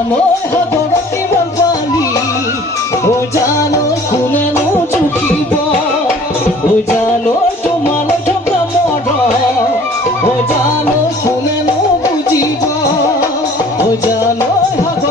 জানো সাগৰত কিমান পানী ও জানো কোনেনো জুখিব ও জানো তোমালৈ থকা মৰম ও জানো কোনেনো বুজিব ও জানো সাগৰত